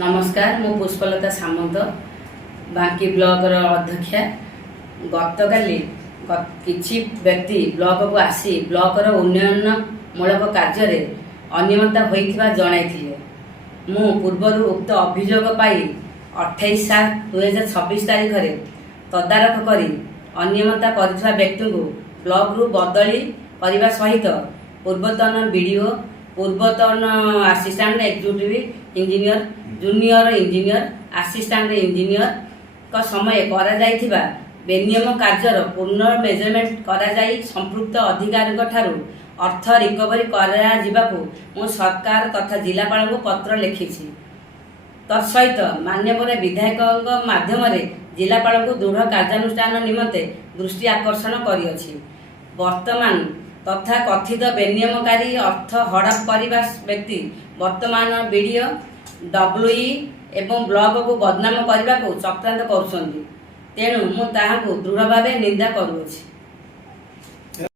नमस्कार मु पुष्पलता सामंत बांकी ब्लॉक अध्यक्षा गतकाली किछि व्यक्ति ब्लॉक को आसी ब्लॉक उन्नयन मूलक कार्य अनियमितता होइथिबा जणाइथिले। मु पूर्वर उक्त अभियोग पाई 28/7/2026 तारीख रे तदारख करी अनियमितता करिଥିବା व्यक्ति को ब्लॉक रु बदली करने सहित पूर्वतन बीडीओ पूर्वतन assistant executive engineer junior engineer assistant engineer का समय करा जाइथिबा बेनियम कार्यर पुनः मेजरमेंट करा जाई संपृक्त अधिकारी ठारू अर्थ रिकवरी करा जिबाकू मु सरकार तथा जिलापाल को पत्र लिखिछि। तत्सहित माननीय विधायक माध्यम जिलापाल को दृढ़ कार्यानुष्ठान निमंते दृष्टि आकर्षण करिअछि। वर्तमान तथा कथित बेनियमकारी अर्थ हड़प करने व्यक्ति वर्तमान बीडीओ डब्ल्यूई एवं ब्लॉक को बदनाम करने को चक्रांत करुछन्ति। तेणु मु ताहाकू दृढ़ भावे निंदा करुछि।